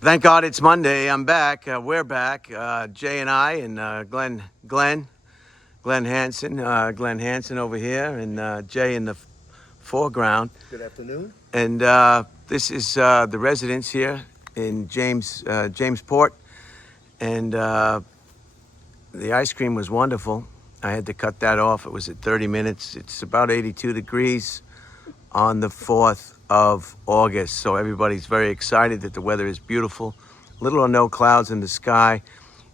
Thank God it's Monday. I'm back. We're back. Jay and I and Glenn Hansen. Glenn Hansen over here and Jay in the foreground. Good afternoon. And this is the residence here in Jamesport. And the ice cream was wonderful. I had to cut that off. It was at 30 minutes. It's about 82 degrees on the 4th of August. So everybody's very excited that the weather is beautiful. Little or no clouds in the sky.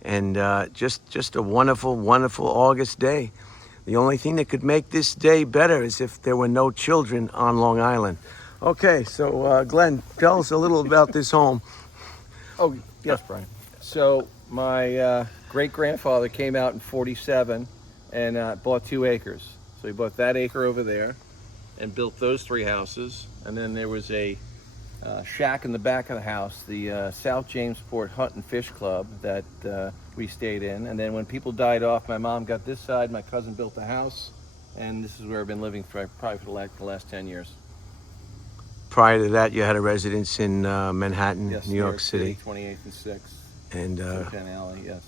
And just a wonderful, wonderful August day. The only thing that could make this day better is if there were no children on Long Island. Okay, so Glenn, tell us a little about this home. Oh, yes, Brian. So my great-grandfather came out in 47 and bought 2 acres. So he bought that acre over there and built those 3 houses. And then there was a shack in the back of the house, the South Jamesport Hunt and Fish Club that we stayed in. And then when people died off, my mom got this side, my cousin built the house, and this is where I've been living for probably for the last 10 years. Prior to that, you had a residence in Manhattan, Yes, New York City. 28th and 6th. And 10 Alley, yes.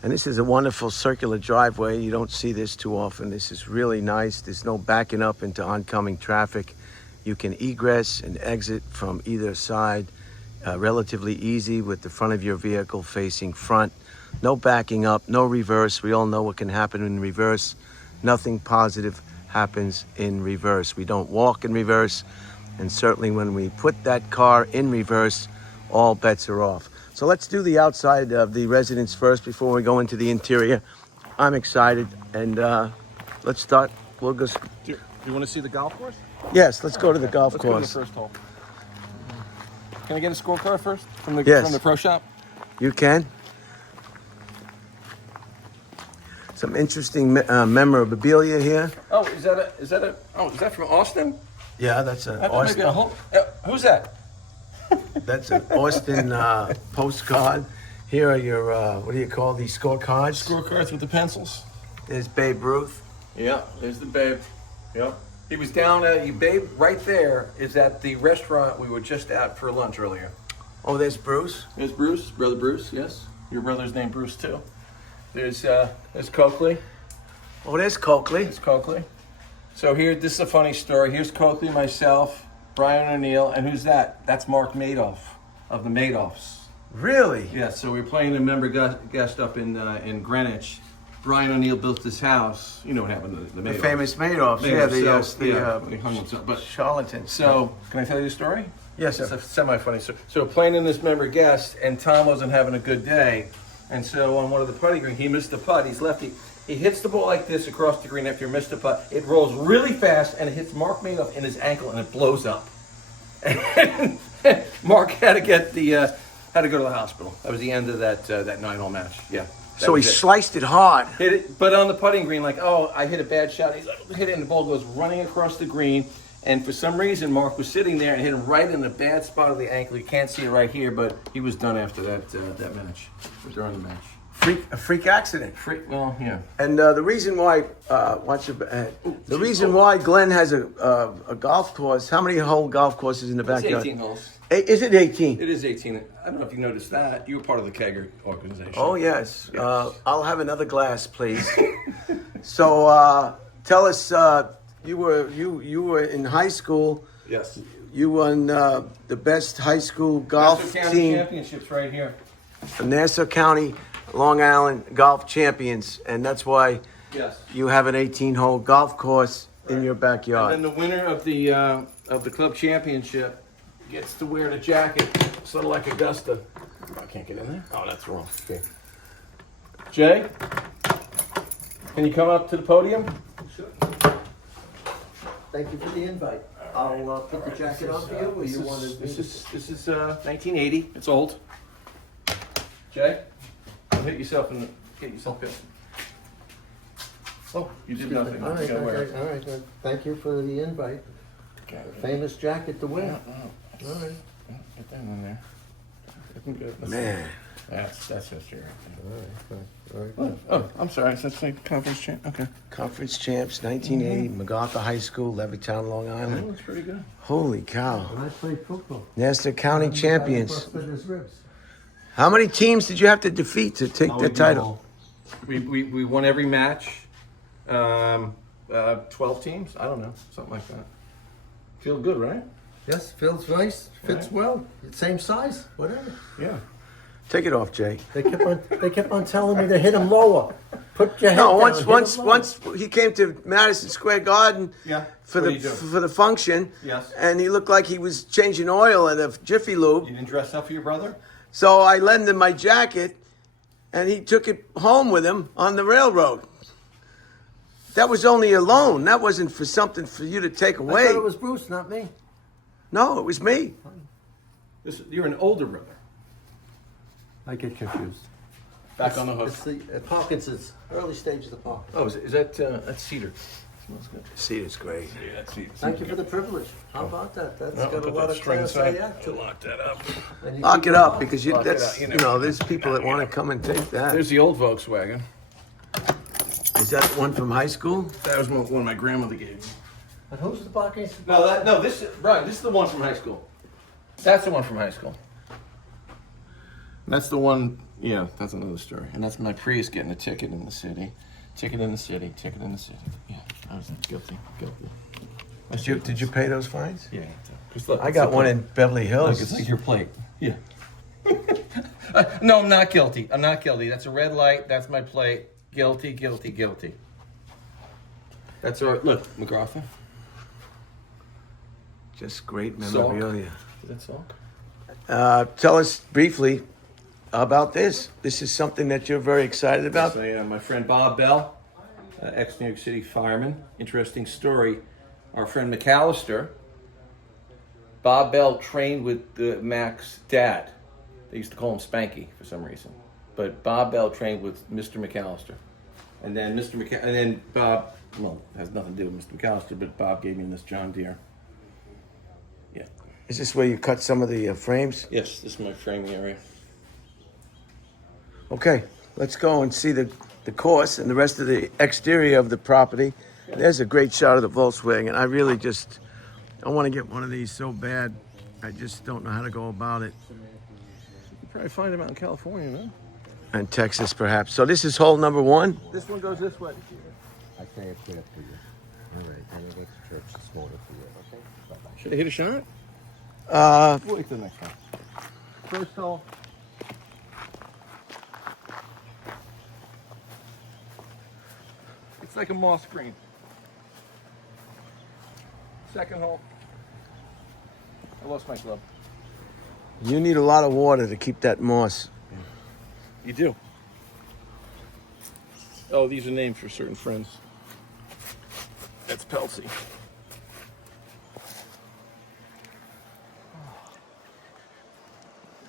And this is a wonderful circular driveway. You don't see this too often. This is really nice. There's no backing up into oncoming traffic. You can egress and exit from either side relatively easy with the front of your vehicle facing front. No backing up, no reverse. We all know what can happen in reverse. Nothing positive happens in reverse. We don't walk in reverse. And certainly when we put that car in reverse, all bets are off. So let's do the outside of the residence first before we go into the interior. I'm excited, and let's start. We'll go. Do you want to see the golf course? Yes, let's go to the golf Let's go to the course. first hole. Can I get a scorecard first from the Yes. from the pro shop? You can. Some interesting memorabilia here. Oh, is that from Austin? Yeah, that's an That might be a Austin. whole, who's that? That's an Austin postcard. Here are your what do you call these scorecards? Scorecards with the pencils. There's Babe Ruth. Yeah, there's the Babe. Yep. He was down at Babe right there is at the restaurant we were just at for lunch earlier. Oh, there's Bruce. There's Bruce, brother Bruce, yes. Your brother's named Bruce too. There's Coakley. Oh, there's Coakley. There's Coakley. So this is a funny story. Here's Coakley, myself, Brian O'Neill, and who's that? That's Mark Madoff of the Madoffs. Really? Yeah, so we're playing a member guest up in Greenwich. Brian O'Neill built this house. You know what happened to the Madoffs. The famous Madoffs. We hung themselves. But charlatans. so, can I tell you the story? Yes, It's sir. a semi-funny story. So playing in this member guest, and Tom wasn't having a good day, and so on one of the putting green, he missed the putt. He's lefty. He hits the ball like this across the green after he missed a putt. It rolls really fast, and it hits Mark Madoff in his ankle, and it blows up. And Mark had to go to the hospital. That was the end of that 9-hole match. Yeah. So he sliced it hard. Hit it, but on the putting green, like, oh, I hit a bad shot. He's like, hit it, and the ball goes running across the green. And for some reason, Mark was sitting there and hit him right in the bad spot of the ankle. You can't see it right here, but he was done after that match, or during the match. A freak accident. Well, yeah. And the reason why, why Glenn has a golf course. How many hole golf courses in the It's backyard? 18 holes. Is it 18? It is 18. I don't know if you noticed that. You were part of the Kegger organization. Oh yes. Yes. I'll have another glass, please. So tell us, you were in high school. Yes. You won the best high school golf Nassau County team, championships right here. the Nassau County, Long Island golf champions, and that's why Yes. you have an 18-hole golf course in your backyard. And then the winner of the club championship gets to wear the jacket, sort of like Augusta. I can't get in there. Oh, that's wrong. Okay. Jay, can you come up to the podium? Sure. Thank you for the invite. I'll put the jacket on for you. Or you want to? This is 1980. It's old. Jay, hit yourself and get yourself good. Oh, you did nothing. All You right, gotta wear it. all right. Thank you for the invite. Okay. Famous jacket to wear. All right. Get that in there. Looking good. Man. That's history right there. All right, very good. Oh, I'm sorry. That's like conference champ. Okay. Conference champs, 1980, MacArthur High School, Levittown, Long That Island. looks pretty good. Holy cow. When I played football, Nassau County champions. busted his ribs. How many teams did you have to defeat to take the title? We won every match. 12 teams? I don't know. Something like that. Feel good, right? Yes, feels nice, fits Right. well, same size, whatever. Yeah. Take it off, Jay. They kept on telling me to hit him lower. Put your head No, down. once hit once him lower. once he came to Madison Square Garden Yeah. for What the did he do? for the function. Yes. And he looked like he was changing oil at a Jiffy Lube. You didn't dress up for your brother? So I lent him my jacket, and he took it home with him on the railroad. That was only a loan. That wasn't for something for you to take I away. thought it was Bruce, not me. No, it was me. You're an older brother. I get confused. Back on the hook. It's the Parkinson's, early stage of the Parkinson's. Oh, is that that's cedar? Smells good. See, it's great. Yeah, that's cedar. Thank you for the privilege. How about that? That's No, got a put lot that of string class aside. A action. Lock that up. And you Lock keep it up because Lock it that's up, you you know. know there's people that want to come and take that. There's the old Volkswagen. Is that one from high school? That was one my grandmother gave me. And who's the Parkinson's? No, this is Brian. This is the one from high school. That's the one from high school. That's the one. Yeah, that's another story. And that's my Prius getting a ticket in the city. Ticket in the city. Ticket in the city. Yeah, I was guilty. Did you pay those fines? Yeah. Just look, I it's got the one plate. in Beverly Hills. Look, it's like your plate. Yeah. No, I'm not guilty. I'm not guilty. That's a red light. That's my plate. Guilty. That's our look, McGrath. Just great Salk. memorabilia. Is that all? Tell us briefly about this. This is something that you're very excited about. My friend Bob Bell, ex-New York City fireman. Interesting story. Our friend McAllister, Bob Bell trained with Mac's dad. They used to call him Spanky for some reason. But Bob Bell trained with Mr. McAllister. And then Bob, well, has nothing to do with Mr. McAllister, but Bob gave me this John Deere. Yeah. Is this where you cut some of the frames? Yes, this is my framing area. Okay, let's go and see the course and the rest of the exterior of the property. There's a great shot of the Volkswagen. I really just, I want to get one of these so bad. I just don't know how to go about it. You probably find them out in California, no? And Texas, perhaps. So this is hole number one. This one goes this way. I say it's good for you. All right, and it makes the church smaller for you, okay? Bye-bye. Should I hit a shot? We'll wait till the next one. First hole. It's like a moss green. Second hole. I lost my glove. You need a lot of water to keep that moss. You do. Oh, these are names for certain friends. That's Peltsy.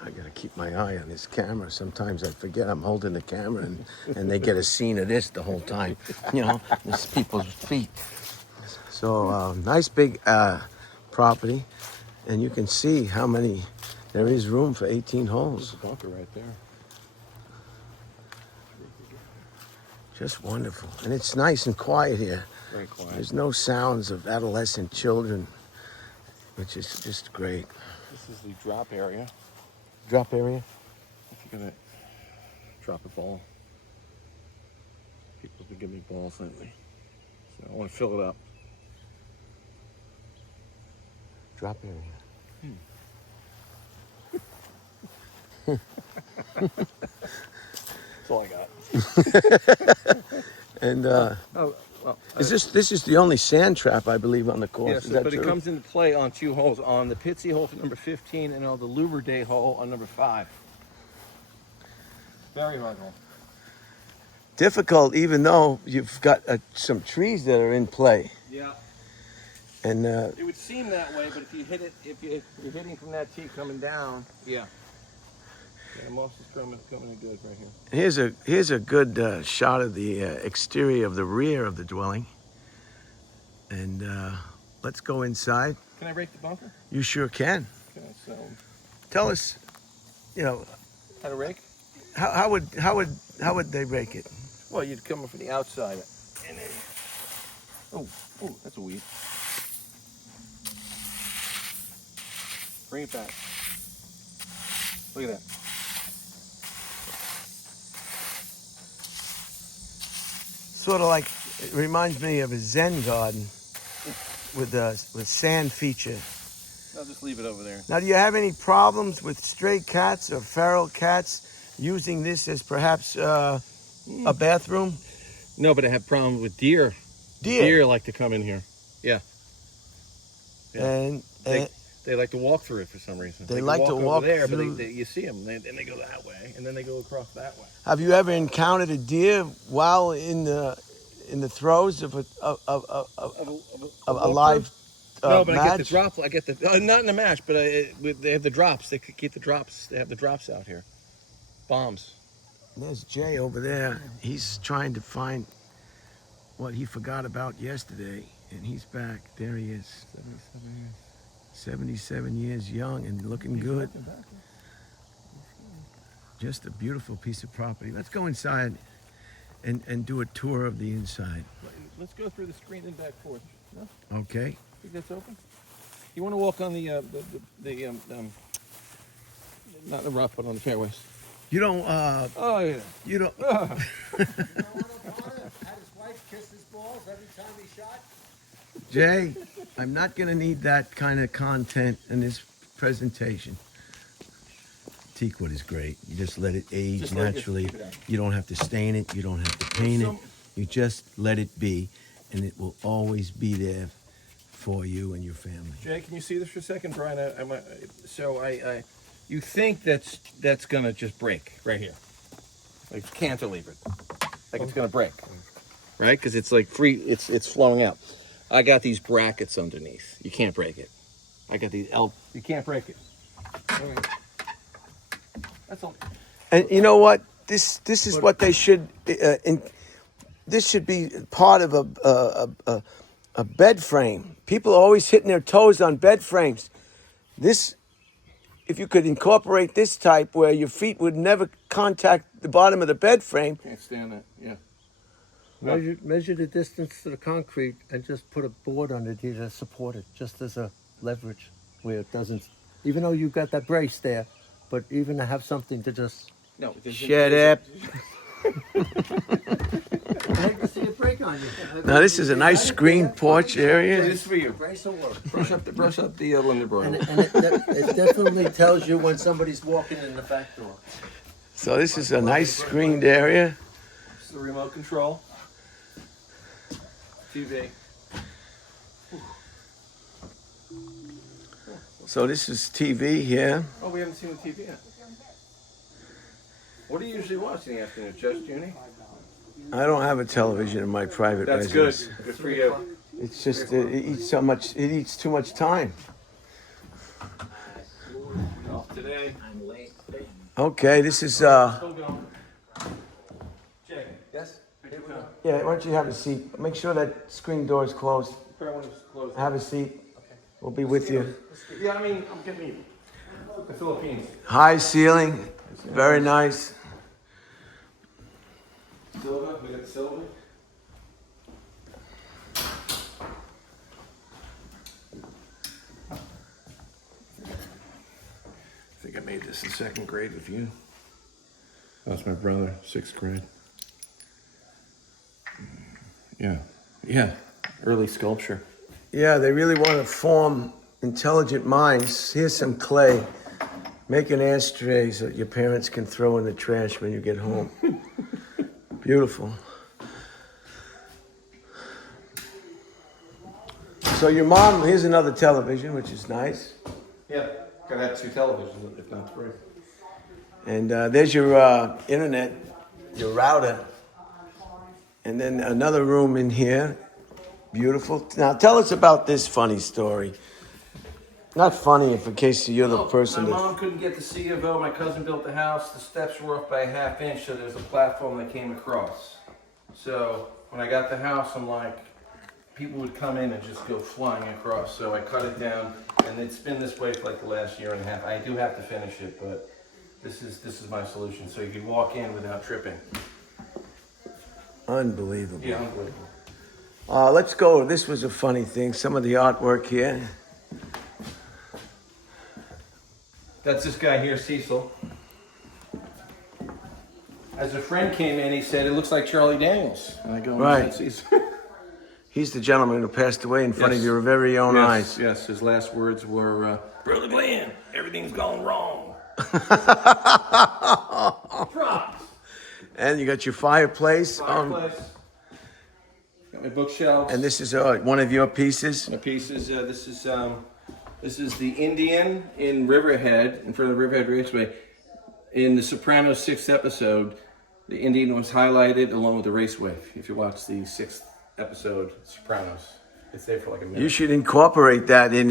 I gotta keep my eye on this camera. Sometimes I forget I'm holding the camera and they get a scene of this the whole time. You know, it's people's feet. So nice big property. And you can see how many, there is room for 18 holes. There's a bunker right there. Just wonderful. And it's nice and quiet here. Very quiet. There's no sounds of adolescent children, which is just great. This is the drop area. Drop area? If you're gonna drop a ball. People have been giving me balls lately. So I want to fill it up. Drop area. That's all I got. And Oh, well, is this is the only sand trap, I believe, on the course? yes, is that but true? it comes into play on two holes. On the Pitsy hole for number 15 and on the Luber Day hole on number 5. Very hard hole. Difficult, even though you've got some trees that are in play. Yeah. And It would seem that way, but if you hit it, if you're hitting from that tee coming down, yeah. Yeah, moss is coming in good right here. here's a good shot of the exterior of the rear of the dwelling. And let's go inside. Can I rake the bunker? You sure can. Okay, so Tell us, you know, how to rake? how would they rake it? Well, you'd come from the outside, and then oh, that's a weed. Bring it back. Look at that. sort of like, it reminds me of a Zen garden with sand feature. I'll just leave it over there. Now, do you have any problems with stray cats or feral cats using this as perhaps a bathroom? No, but I have problems with deer. Deer. Deer like to come in here. Yeah. And They like to walk through it for some reason. They can like to over walk there, through- but you see them, then they go that way, and then they go across that way. have you ever encountered a deer while in the throes of a live No, but match? I get the drop. I get the not in the match, but they have the drops. They could keep the drops. They have the drops out here. Bombs. There's Jay over there. He's trying to find what he forgot about yesterday, and he's back. There he is. 77 years young and looking good. Just a beautiful piece of property. Let's go inside and do a tour of the inside. Let's go through the screen and back porch. No? Okay? Think that's open? You want to walk on the not the rough, but on the fairways. You don't, Oh yeah. you don't, Had his wife kiss his balls every time he shot? Jay, I'm not going to need that kind of content in this presentation. Teakwood is great. You just let it age Just let it naturally. keep it out. You don't have to stain it. You don't have to paint it. So- You just let it be, and it will always be there for you and your family. Jay, can you see this for a second, Brian? I you think that's gonna just break right here, like cantilevered, like it's gonna break, right? Because it's like free, it's flowing out. I got these brackets underneath. You can't break it. I got these You can't break it. All right. That's all. And you know what? This is what they should. This should be part of a bed frame. People are always hitting their toes on bed frames. This, if you could incorporate this type where your feet would never contact the bottom of the bed frame. Can't stand that. Yeah. Measure the distance to the concrete and just put a board under it to support it, just as a leverage where it doesn't, even though you've got that brace there, but even to have something to just. No. Shut up. I hate to see it break on you. Now this is a nice screen porch area. This is for you. Brace will work. Brush up the Lindenberg. And it definitely tells you when somebody's walking in the back door. So this is a nice screened area. This is the remote control. TV. So this is TV here. Oh, we haven't seen the TV yet. What do you usually watch in the afternoon? Just Junie? I don't have a television in my private That's good. residence. Good for you. It's just it eats so much. It eats too much time. Well, today. Okay, this is Still going. Jay. Yes. yeah. Why don't you have a seat? Make sure that screen door is closed. Probably want to close. Have a seat. We'll be with you. Yeah, I mean, I'm getting even. The Philippines. High ceiling, very nice. Silva. We got the Silva. I think I made this in second grade with you. That's my brother, sixth grade. Yeah. Early sculpture. Yeah, they really want to form intelligent minds. Here's some clay. Make an ashtray so that your parents can throw in the trash when you get home. Beautiful. So your mom, here's another television, which is nice. Yeah, gotta have two televisions, if not three. And there's your internet, your router. And then another room in here. Beautiful. Now tell us about this funny story. Not funny, if in case you're the person My that... mom couldn't get the C of O. My cousin built the house. The steps were off by a half inch, so there's a platform that came across. So when I got the house, I'm like, people would come in and just go flying across. So I cut it down, and it's been this way for like the last year and a half. I do have to finish it, but this is my solution. So you can walk in without tripping. Unbelievable. Yeah, unbelievable. Let's go. This was a funny thing. Some of the artwork here. That's this guy here, Cecil. as a friend came in, he said, it looks like Charlie Daniels. And I go, Right. "Yes, he's-" He's the gentleman who passed away in front of Yes. your very own eyes. Yes, his last words were, Brother Glenn, everything's gone wrong. Props. And you got your fireplace. Fireplace. Got my bookshelves. And this is one of your pieces. My pieces. This is the Indian in Riverhead, in front of the Riverhead Raceway. In the Sopranos 6th episode, the Indian was highlighted along with the raceway. If you watch the 6th episode, Sopranos, it's there for like a minute. You should incorporate that in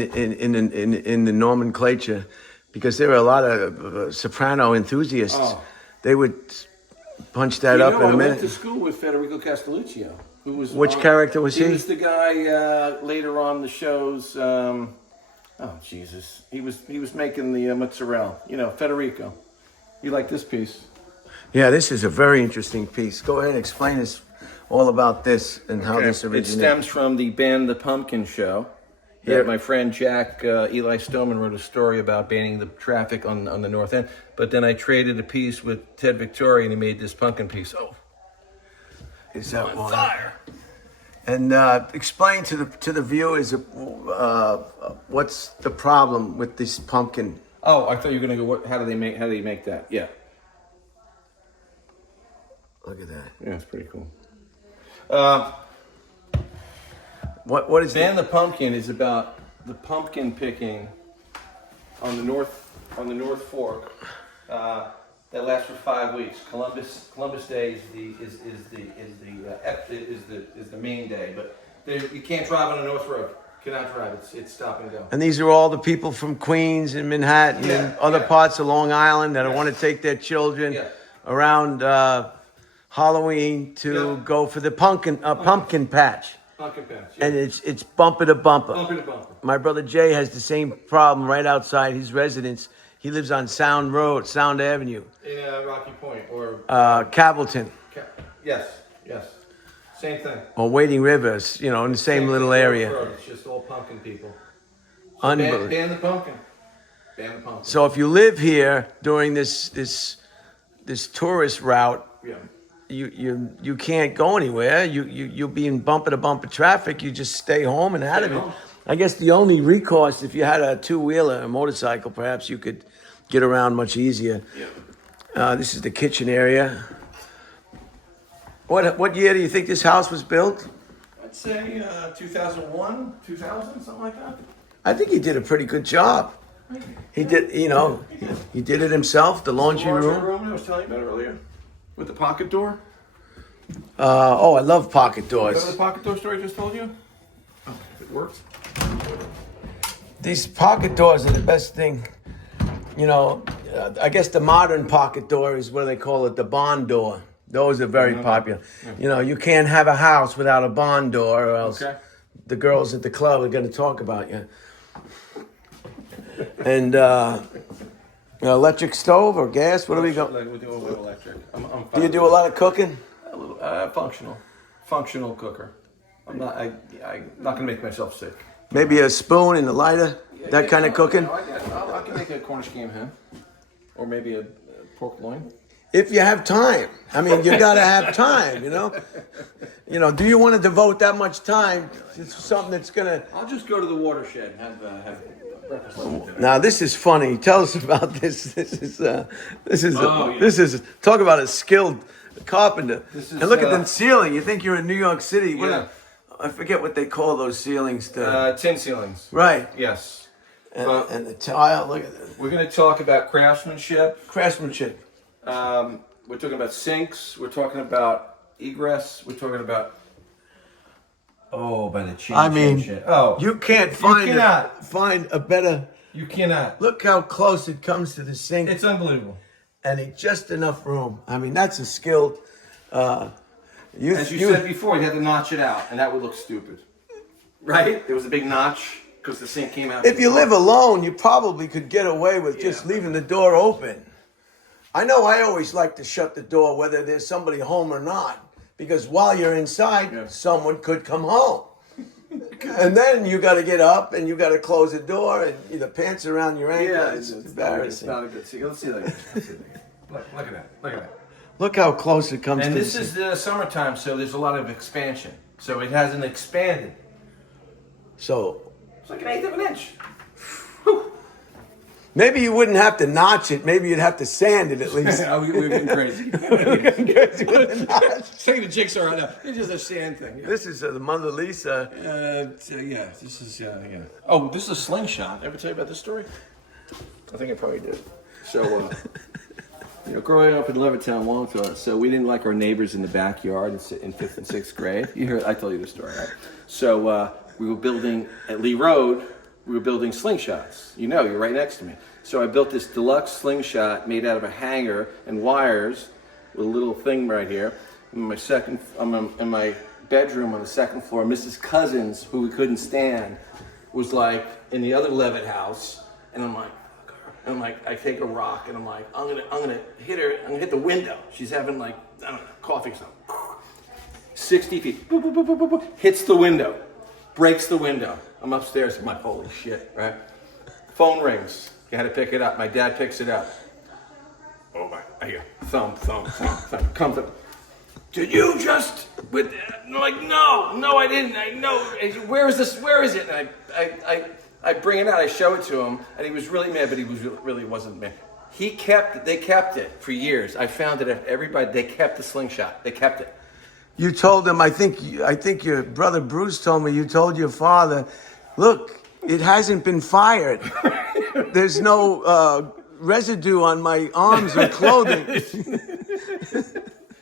the nomenclature, because there are a lot of soprano enthusiasts. Oh. They would punch that up in a I went minute. to school with Federico Castelluccio, who was Which character was he? He was the guy later on the shows. Oh Jesus, he was making the mozzarella. You know, Federico. You like this piece? Yeah, this is a very interesting piece. Go ahead and explain us all about this and how this It originated. stems from the band The Pumpkin Show. Yeah. My friend Jack Eli Stoneman wrote a story about banning the traffic on the north end. But then I traded a piece with Ted Victoria, and he made this pumpkin piece. Oh, Is that on one? fire! And explain to the viewers what's the problem with this pumpkin. Oh, I thought you were gonna go. How do they make that? Yeah, Look at that. yeah, it's pretty cool. What is Ban the Pumpkin is about the pumpkin picking on the North Fork that lasts for 5 weeks. Columbus Day is the main day, but you can't drive on the North Road. Cannot drive. It's stop and go. And these are all the people from Queens and Manhattan and other parts of Long Island that want to take their children around Halloween to go for the pumpkin patch. Pumpkin patch. Yeah. And it's bumper to bumper. Bumper to bumper. My brother Jay has the same problem right outside his residence. He lives on Sound Avenue, In Rocky Point or Cableton, yes. Same thing. or Wading Rivers, in the same little area. It's just all pumpkin people. Unbelievable. Ban the pumpkin. Ban the pumpkin. So if you live here during this tourist route, Yeah. you can't go anywhere. You'll be in bumper to bumper traffic. You just stay home and out of it. home. I guess the only recourse, if you had a two-wheeler, a motorcycle, perhaps you could get around much easier. Yeah. This is the kitchen area. What year do you think this house was built? I'd say 2001, 2000, something like that. I think he did a pretty good job. He did, he did it himself. The laundry room. I was telling you about earlier, with the pocket door. I love pocket Remember doors. the pocket door story I just told you? Oh, it works. These pocket doors are the best thing. I guess the modern pocket door is what they call it, the bond door. Those are very popular. You can't have a house without a bond door, or else the girls at the club are going to talk about you. And electric stove or gas? What do we go? We do a little electric. I'm Do you do a lot of cooking? A little, functional cooker. I'm not gonna make myself sick. Maybe a spoon and a lighter? That kind of cooking? I can make a Cornish game hen, or maybe a pork loin. If you have time. I mean, you got to have time, do you want to devote that much time to something that's going to... I'll just go to the watershed and have breakfast. Now, this is funny. Tell us about this. This is talk about a skilled carpenter. And look at the ceiling. You think you're in New York City. I forget what they call those ceilings. Tin ceilings. Right. Yes. And the tile, look at that. We're going to talk about craftsmanship. Craftsmanship. We're talking about sinks. We're talking about egress. We're talking about... Oh, by the chin. You can't find a better... You cannot. Look how close it comes to the sink. It's unbelievable. And it's just enough room. I mean, that's a skilled... As you said before, you had to notch it out, and that would look stupid. Right? There was a big notch because the sink came out. If you live alone, you probably could get away with just leaving the door open. I know I always like to shut the door whether there's somebody home or not. Because while you're inside, someone could come home. And then you got to get up and you got to close the door and the pants around your ankle. Yeah, it's embarrassing. It's not a good scene. Let's see that. Look at that. Look how close it comes And to this is the summertime, so there's a lot of expansion. So it hasn't expanded. So It's like an eighth of an inch. maybe you wouldn't have to notch it. Maybe you'd have to sand it at least. We're getting crazy. Crazy with the notch. Taking the jigsaw right now. It's just a sand thing. This is the Mother Lisa. Yeah, this is, yeah. Oh, this is a slingshot. Ever tell you about this story? I think I probably did. So, growing up in Levittown, Longfellow, so we didn't like our neighbors in the backyard in 5th and 6th grade. You heard, I told you the story, right? So we were building, at Lee Road, we were building slingshots. You're right next to me. So I built this deluxe slingshot made out of a hanger and wires with a little thing right here. In my bedroom on the second floor, Mrs. Cousins, who we couldn't stand, was like in the other Levitt house, and I'm like, I take a rock and I'm like, I'm gonna hit her. I'm gonna hit the window. She's having like, I don't know, coffee or something. 60 feet, boop, boop, boop, boop, boop, boop, hits the window, breaks the window. I'm upstairs. I'm like, holy shit, right? Phone rings. You had to pick it up. My dad picks it up. Oh my! I hear thump, thump, thump, thump. Comes up. Did you just with? I'm like, no, I didn't. I know. Where is this? Where is it? And I bring it out, I show it to him, and he was really mad, but he really wasn't mad. They kept it for years. I found it, they kept the slingshot. They kept it. You told him, I think your brother Bruce told me, you told your father, look, it hasn't been fired. There's no residue on my arms or clothing.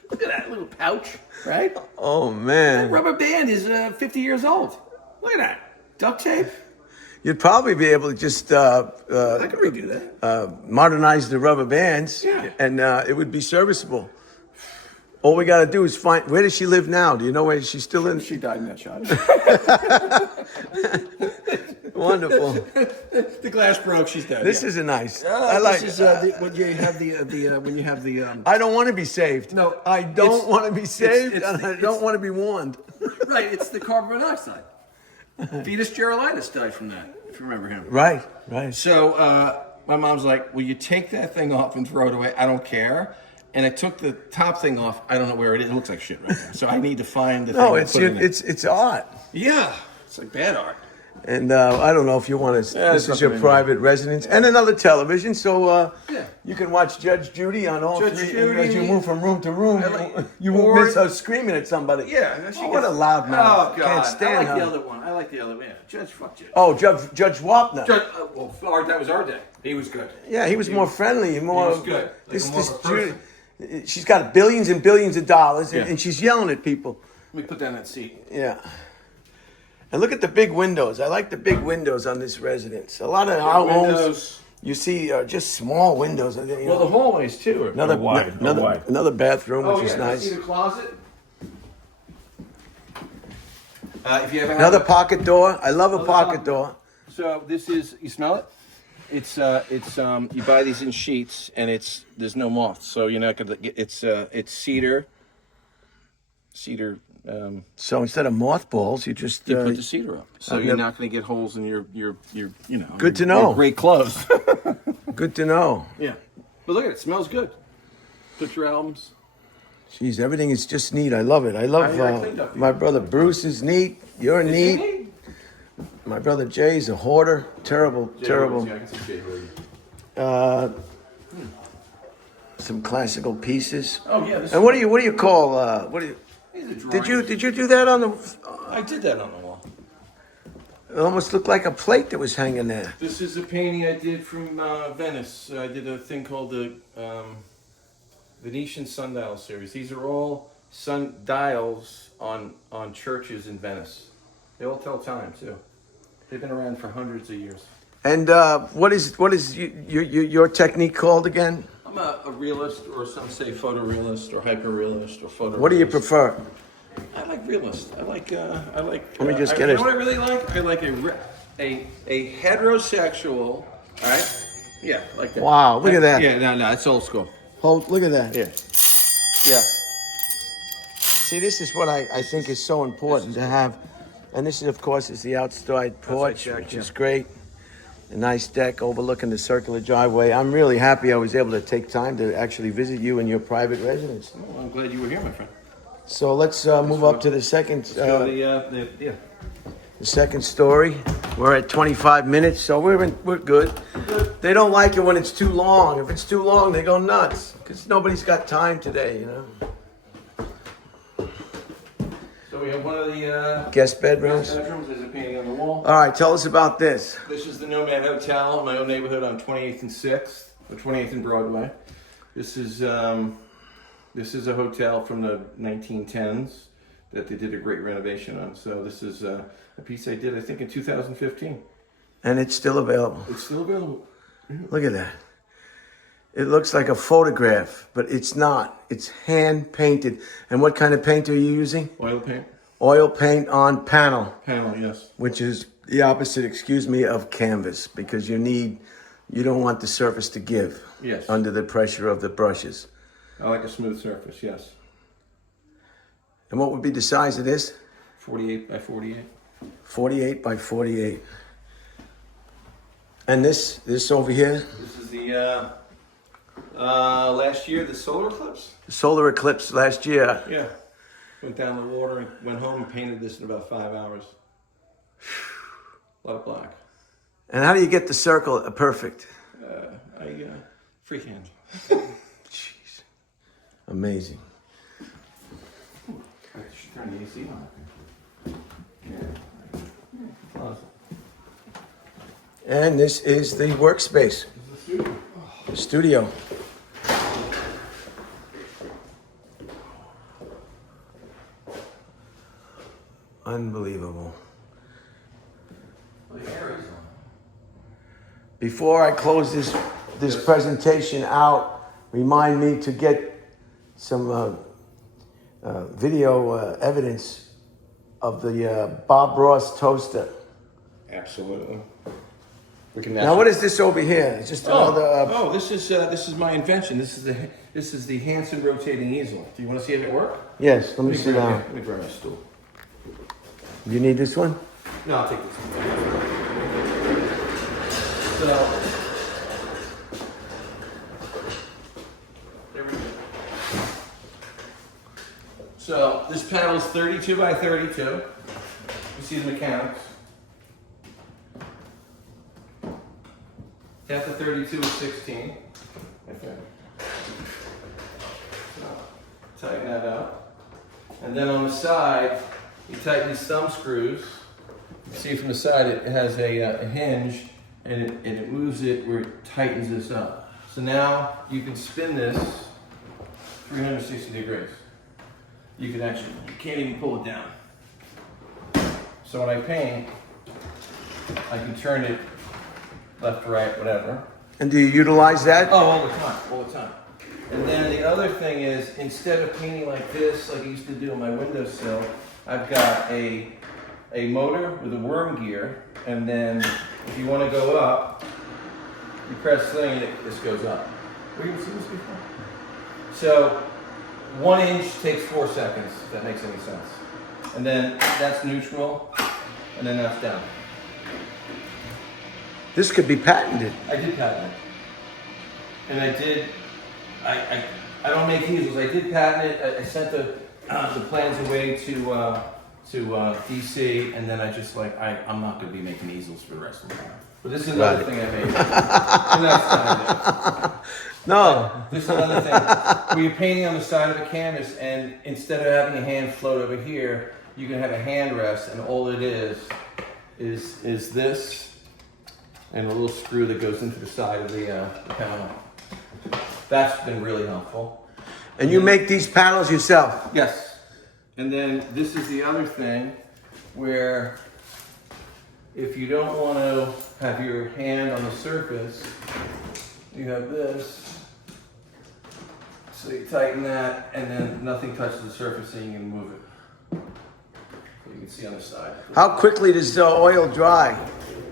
Look at that little pouch, right? Oh, man. That rubber band is 50 years old. Look at that. Duct tape. You'd probably be able to just I could redo that. modernize the rubber bands, Yeah. and it would be serviceable. All we got to do is find, where does she live now? Do you know where she's still in? She died in that shot. Wonderful. The glass broke. She's dead. This is a nice. I like this it. is when you have when you have the I don't want to be saved. No, I don't it's- want to be saved, it's- and I it's- don't want to be warned. right. It's the carbon monoxide. Venus Gerolitis died from that. If you remember him. Right. So my mom's like, "Will you take that thing off and throw it away?" I don't care. And I took the top thing off. I don't know where it is. It looks like shit right now. So I need to find the thing. No, to it's put in it. it's art. Yeah, it's like bad art. And I don't know if you want to. Yeah, This it's is your nothing private residence and another television, so Yeah. you can watch Judge Judy on all Judge three. Judy. As you move from room to room, I like- you won't or- miss her screaming at somebody. Yeah, Oh, what a loud mouth! Oh God, Can't stand I like her. the other one. I like the other one. Yeah. Judge, fuck Judge. Oh, Judge Wapner. Judge, that was our day. He was good. Yeah, he was more friendly, more. was good. Like This more of a Judy, she's got billions and billions of dollars, Yeah. and she's yelling at people. Let me put down that seat. Yeah. And look at the big windows. I like the big windows on this residence. A lot of our homes, windows. you see, are just small windows. You know. Well, the hallways too are Another wide. another bathroom, Oh which yeah, is nice. see the closet. If you ever have Another pocket door. I love a pocket door. So this is, you smell it? It's you buy these in sheets and there's no moths, so you're not gonna get, it's cedar. So instead of mothballs, you just You put the cedar up, so I've you're never- not gonna get holes in your Good to your know. great clothes. good to know. Yeah, but look at it, it smells good. Put your albums. Jeez, everything is just neat. I love it. I love I cleaned up my brother Bruce is neat. You're neat. My brother Jay's a hoarder. Terrible. Yeah, I can see Jay Hood. Some classical pieces. Oh yeah, this And what do you call? What do you? these are Did you do that on the? I did that on the wall. It almost looked like a plate that was hanging there. This is a painting I did from Venice. I did a thing called the Venetian sundial series. These are all sundials on churches in Venice. They all tell time too. They've been around for hundreds of years. And what is your technique called again? I'm a realist, or some say photorealist, or hyperrealist, or photorealist. What do you prefer? I like realist. I like. Let me just get You it. know what I really like? I like a heterosexual. All right. Yeah, like that. Wow, look at that. Yeah, no, it's old school. Hold, look at that. Yeah. Yeah. See, this is what I think is so important to have. And this is, of course, is the outside porch, Jack, which yeah. is great. A nice deck overlooking the circular driveway. I'm really happy I was able to take time to actually visit you in your private residence. Well, I'm glad you were here, my friend. So let's move up to the second. Go The second story. We're at 25 minutes, so we're good. They don't like it when it's too long. If it's too long, they go nuts because nobody's got time today, you know. So we have one of the Guest bedrooms. There's a painting on the wall. All right, tell us about this. This is the Nomad Hotel in my own neighborhood on 28th and 6th, or 28th and Broadway. This is a hotel from the 1910s that they did a great renovation on. So this is a piece I did, I think, in 2015. And it's still available. It's still available. Look at that. It looks like a photograph, but it's not. It's hand painted. And what kind of paint are you using? Oil paint. Oil paint on panel, Panel, yes. which is the opposite, excuse me, of canvas, because you don't want the surface to give. Yes. Under the pressure of the brushes. I like a smooth surface, yes. And what would be the size of this? 48 by 48. 48 by 48. And this over here? This is the last year, the solar eclipse. The solar eclipse last year. Yeah. Went down the water and went home and painted this in about 5 hours. A lot of black. And how do you get the circle perfect? I freehand. Jeez. Amazing. I should turn the AC on. Yeah. Awesome. And this is the workspace. The studio. Unbelievable. Before I close this presentation out, remind me to get some video evidence of the Bob Ross toaster. Absolutely. We can Now, what is this over here? It's just another. This is my invention. This is the Hanson rotating easel. Do you want to see it at work? Yes. Let me sit down. Let me grab my stool. You need this one? No, I'll take this one. So, there we go. So this panel is 32 by 32. You see the mechanics. Half the 32 is 16. Okay. So, tighten that up. And then on the side, you tighten these thumb screws. You see from the side it has a hinge, and it moves it where it tightens this up. So now you can spin this 360 degrees. You can't even pull it down. So when I paint, I can turn it left, right, whatever. And do you utilize that? Oh, all the time. And then the other thing is, instead of painting like this, like I used to do on my windowsill, I've got a motor with a worm gear, and then if you want to go up, you press the thing and this goes up. Were you able to see this before? So 1 inch takes 4 seconds, if that makes any sense. And then that's neutral, and then that's down. This could be patented. I did patent it. And I don't make easels. I did patent it. I sent the plans away to DC, and then I just I'm not going to be making easels for the rest of the time. But this is another thing I made. No. This is another thing. Where you're painting on the side of the canvas, and instead of having a hand float over here, you can have a hand rest, and all it is this and a little screw that goes into the side of the panel. That's been really helpful. And you make these panels yourself? Yes. And then this is the other thing where if you don't want to have your hand on the surface, you have this. So you tighten that, and then nothing touches the surface, so you can move it. So you can see on the side. How quickly does the oil dry?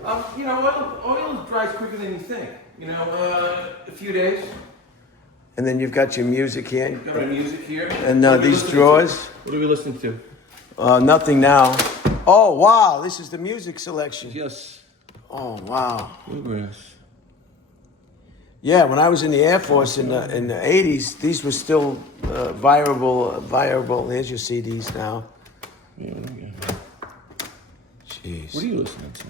Oil dries quicker than you think. A few days. And then you've got your music here. Got my music here. And these drawers. What are we listening to? Nothing now. Oh, wow. This is the music selection. Yes. Oh, wow. Bluegrass. Yeah, when I was in the Air Force in the 80s, these were still viable. Here's your CDs now. Yeah, there we go. Jeez. What are you listening to?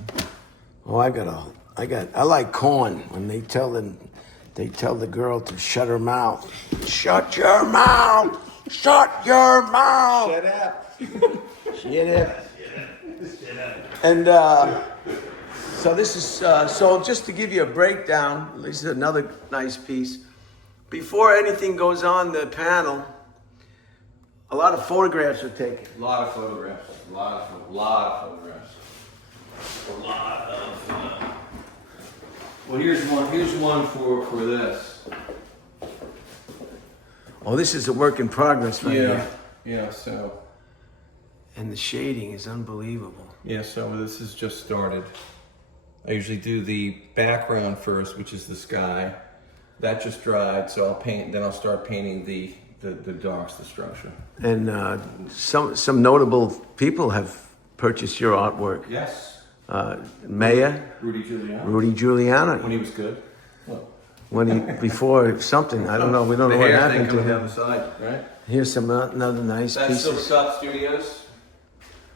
Oh, I like Korn when they tell the girl to shut her mouth. Shut your mouth! Shut your mouth! Shut up. Shut up. And so this is so just to give you a breakdown. This is another nice piece. Before anything goes on the panel, a lot of photographs are taken. A lot of photographs. A lot of photographs. A lot of. Well, here's one. Here's one for this. Oh, this is a work in progress right here. Yeah. So. And the shading is unbelievable. Yeah. So this has just started. I usually do the background first, which is the sky. That just dried, so I'll paint. Then I'll start painting the darks, the structure. And some notable people have purchased your artwork. Yes. Maya, Rudy Giuliani. Rudy Giuliani. When he was good. Look. When he before something, I don't know. We don't know The what hair happened thing to coming down him. the side, right? Here's some another nice That's pieces. Silk Studios.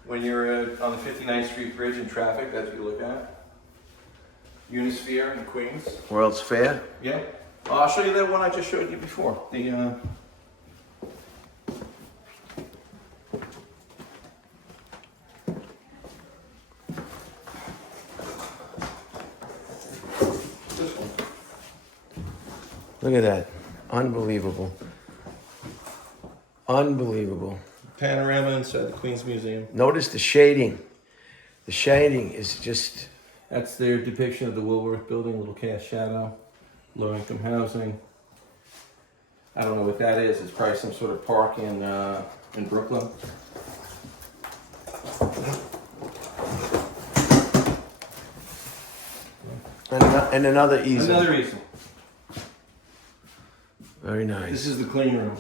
When you're on the 59th Street Bridge in traffic, that's what you look at. Unisphere in Queens. World's Fair. Yeah. I'll show you that one I just showed you before. The this one. Look at that. Unbelievable. Unbelievable. Panorama inside the Queens Museum. Notice the shading. The shading is just That's their depiction of the Woolworth building, little cast shadow, low income housing. I don't know what that is. It's probably some sort of park in Brooklyn. and another easel. Another easel. Very nice. This is the clean room.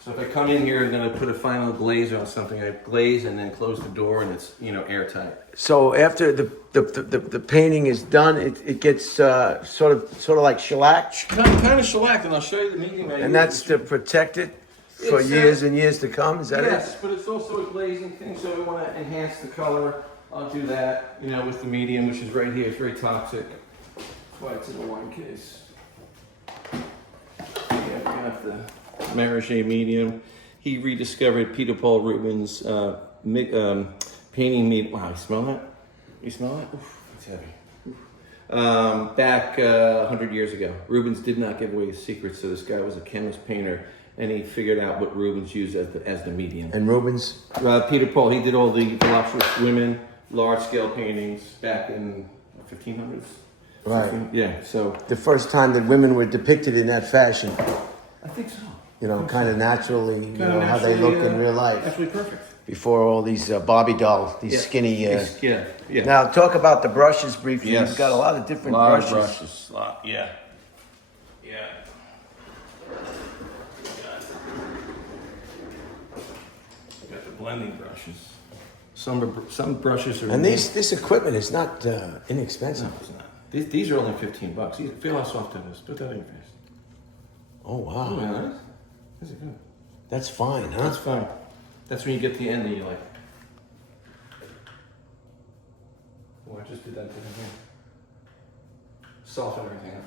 So if I come in here and then I put a final glaze on something, I glaze and then close the door and it's, airtight. So after the painting is done, it gets sort of like shellacked, Kind of shellacked, and I'll show you the medium. and that's to protect it for It's, years and years to come. Is that yes, but it's also a glazing thing, so we want to enhance the color. I'll do that, with the medium, which is right here. It's very toxic. That's why it's in the wine case. Yeah, we got the Marigé medium. He rediscovered Peter Paul Rubens' painting medium. Wow, you smell that? You smell that? Oof, it's heavy. Back 100 years ago. Rubens did not give away his secrets, so this guy was a chemist painter, and he figured out what Rubens used as the medium. And Rubens? Peter Paul, he did all the voluptuous women, large-scale paintings back in 1500s. Right. 16? Yeah, so... The first time that women were depicted in that fashion. I think so. Kind of naturally, how they look in real life. Absolutely perfect. Before all these Barbie dolls, these skinny. Yeah. Now talk about the brushes briefly. Yes. You've got a lot of different Lot brushes. of brushes. Yeah. Got the blending brushes. Some brushes are. And this equipment is not inexpensive. No, it's not. These are only $15. Feel how soft that is. Put that in your face. Oh wow, Oh, nice. These are good. that's fine, huh? That's fine. That's when you get to the end and you're like, oh, I just did that to the here. Soften everything up.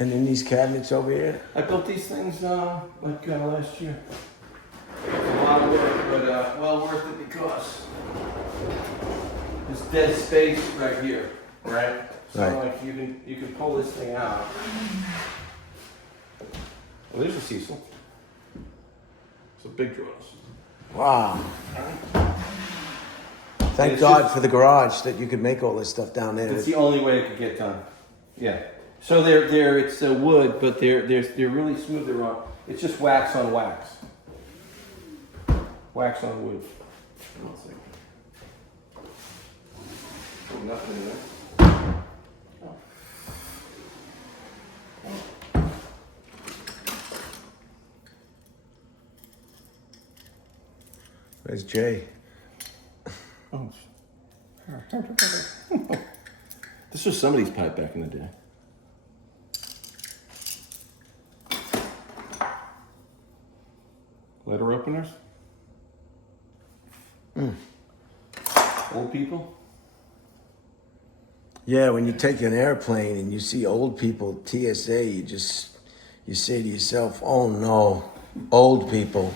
And in these cabinets over here. I built these things last year. It's a lot of work, but well worth it because there's dead space right here, right? So Right. like you can pull this thing out. Well, there's a Cecil. So big drawers. Wow. Thank It's God just- for the garage that you could make all this stuff down there. It's the only way it could get done. Yeah. So it's wood, but they're really smooth. They're on. It's just wax on wax. Wax on wood. One second. Oh, nothing in there. Where's Jay? This was somebody's pipe back in the day. Letter openers? Old people? Yeah, when you take an airplane and you see old people, TSA, you say to yourself, oh no, old people.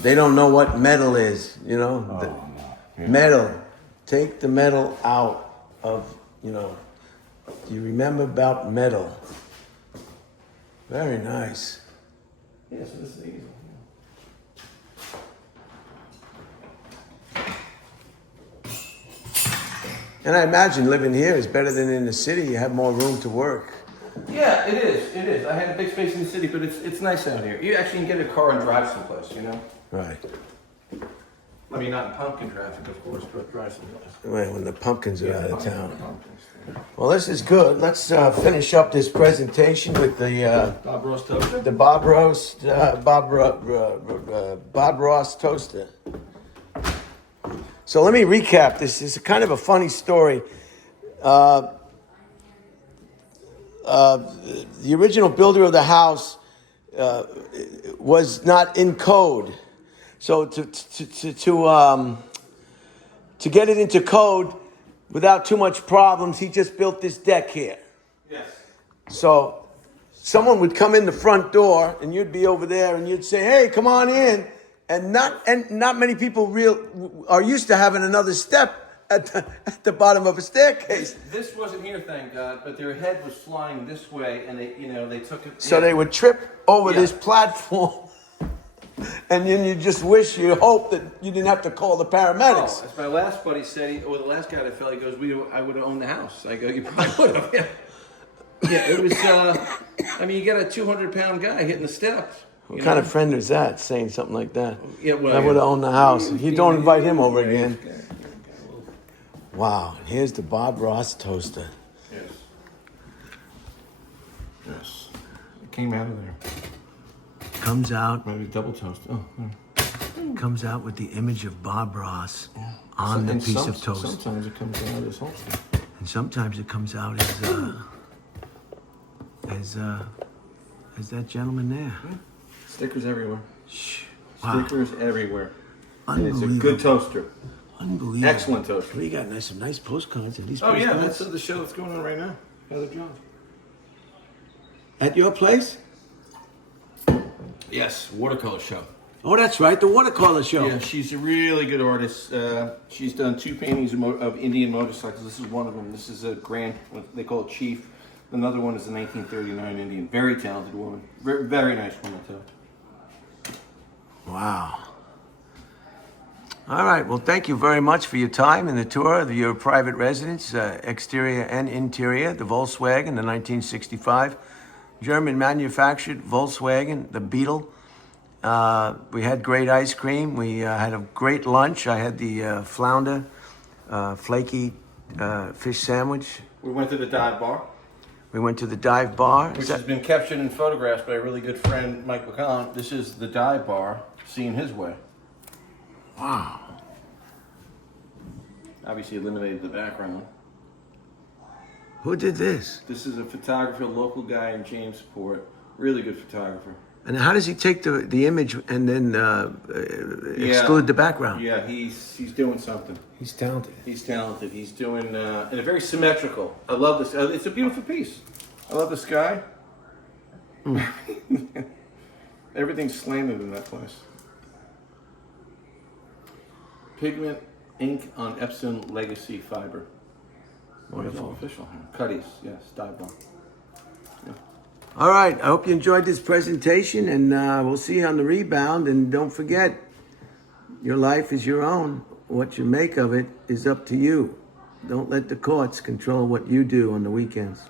They don't know what metal is, you know? Yeah. Metal. Take the metal out of, you know. Do you remember about metal? Very nice. Yeah, so this is easy. And I imagine living here is better than in the city. You have more room to work. Yeah, it is. It is. I had a big space in the city, but it's nice out here. You actually can get a car and drive someplace, you know? Right. I mean, not in pumpkin traffic, of course, but drive someplace. When the pumpkins are out of town. Pumpkins. Well, this is good. Let's finish up this presentation with the Bob Ross toaster? the Bob Ross toaster. So let me recap. This is kind of a funny story. The original builder of the house was not in code. So to get it into code without too much problems, he just built this deck here. Yes. So someone would come in the front door and you'd be over there and you'd say, hey, come on in. And not many people are used to having another step at the bottom of a staircase. This wasn't here, thank God, but their head was flying this way, and they took it. So they would trip over this platform, and then you just wish, you hope that you didn't have to call the paramedics. Oh, as my last buddy said, the last guy that fell, he goes, I would have owned the house. I go, you probably would have. Yeah, it was. I mean, you got a 200-pound guy hitting the steps. What kind of friend is that saying something like that? Yeah, well, I would have owned the house. You don't invite him over again. Wow, and here's the Bob Ross toaster. Yes. Yes. It came out of there. Comes out. Maybe double toast. Oh. Comes out with the image of Bob Ross on the piece of toast. Sometimes it comes out as Holtzman. And sometimes it comes out as that gentleman there. Stickers everywhere. Wow. Stickers everywhere. And it's a Unbelievable. good toaster. Unbelievable. Excellent toaster. We got some nice postcards. Are these Oh yeah, postcards? that's the show that's going on right now. Heather Jones. At your place? Yes, watercolor show. Oh, that's right, the watercolor show. Yeah, she's a really good artist. She's done 2 paintings of Indian motorcycles. This is one of them. This is a grand, what they call it Chief. Another one is a 1939 Indian. Very talented woman. Very, very nice woman too. Wow. All right, well, thank you very much for your time and the tour of your private residence, exterior and interior, the Volkswagen, the 1965. German manufactured Volkswagen, the Beetle. We had great ice cream. We had a great lunch. I had the flounder, flaky fish sandwich. We went to the dive bar, We went to the dive bar. which has been captured in photographs by a really good friend, Mike McCollum. This is the dive bar, seen his way. Wow. Obviously eliminated the background. Who did this? This is a photographer, local guy in Jamesport. Really good photographer. And how does he take the image and then exclude the background? Yeah, he's doing something. He's talented. He's talented. He's doing and a very symmetrical. I love this. It's a beautiful piece. I love the sky. Everything's slanted in that place. Pigment ink on Epsom Legacy fiber. Wonderful. Official. Cuddies, yes, dive bar. All right. I hope you enjoyed this presentation, and we'll see you on the rebound. And don't forget, your life is your own. What you make of it is up to you. Don't let the courts control what you do on the weekends.